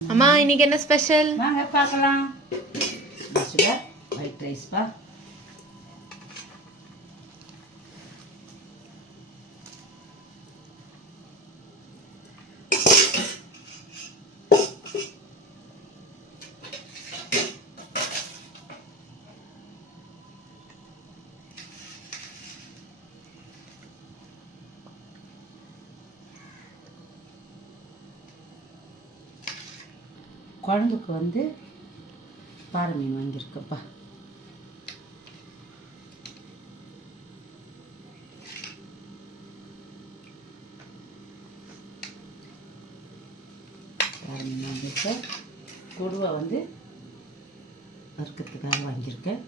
அம்மா இன்னைக்கு என்ன ஸ்பெஷல்? வாங்க பார்க்கலாம். சுகர் ஒயிட் ரைஸ் பா. குழம்புக்கு வந்து பாறை மீன் வாங்கியிருக்கப்பா. பாறை மீன் வாங்கியிருக்கேன். கொடுவா வந்து வறுக்கிறதுக்காக வாங்கியிருக்கேன்.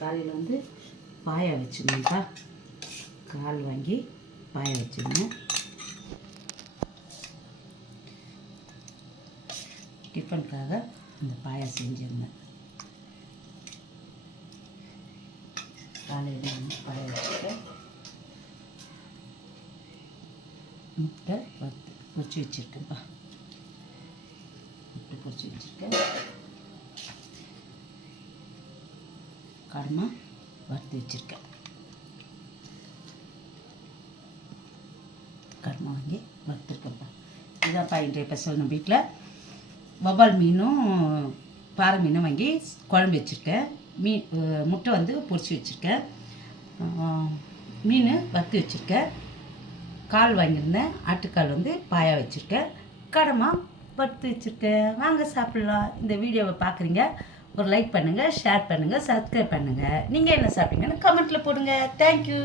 காலையில் வந்து பாயா வச்சுருந்தேன்ப்பா. கால் வாங்கி பாய வச்சுருந்தேன். டிஃபனுக்காக அந்த பாயா செஞ்சுருந்தேன். காலையில் வந்து பாய வச்சுருக்கேன். முட்டை பொரிச்சு வச்சுருக்கேன்ப்பா. முட்டை பொரிச்சு வச்சுருக்கேன். கடமா வறுத்து வச்சுருக்கேன். கடமை வாங்கி வறுத்துருக்கப்பா. இதான்ப்பா இன்றைய ஸ்பெஷல். நம்ம வீட்டில் வவ்வால் மீனும் பாறை மீனும் வாங்கி குழம்பு வச்சுருக்கேன். முட்டை வந்து பொரிச்சு வச்சுருக்கேன். மீன் வறுத்து வச்சுருக்கேன். கால் வாங்கியிருந்தேன். ஆட்டுக்கால் வந்து பாயா வச்சுருக்கேன். கடமா வறுத்து வச்சுருக்கேன். வாங்க சாப்பிட்லாம். இந்த வீடியோவை பார்க்குறீங்க, ஒரு லைக் பண்ணுங்கள், ஷேர் பண்ணுங்கள், சப்ஸ்கிரைப் பண்ணுங்கள். நீங்கள் என்ன சாப்பிட்டீங்கன்னு கமெண்ட்டில் போடுங்க. தேங்க்யூ.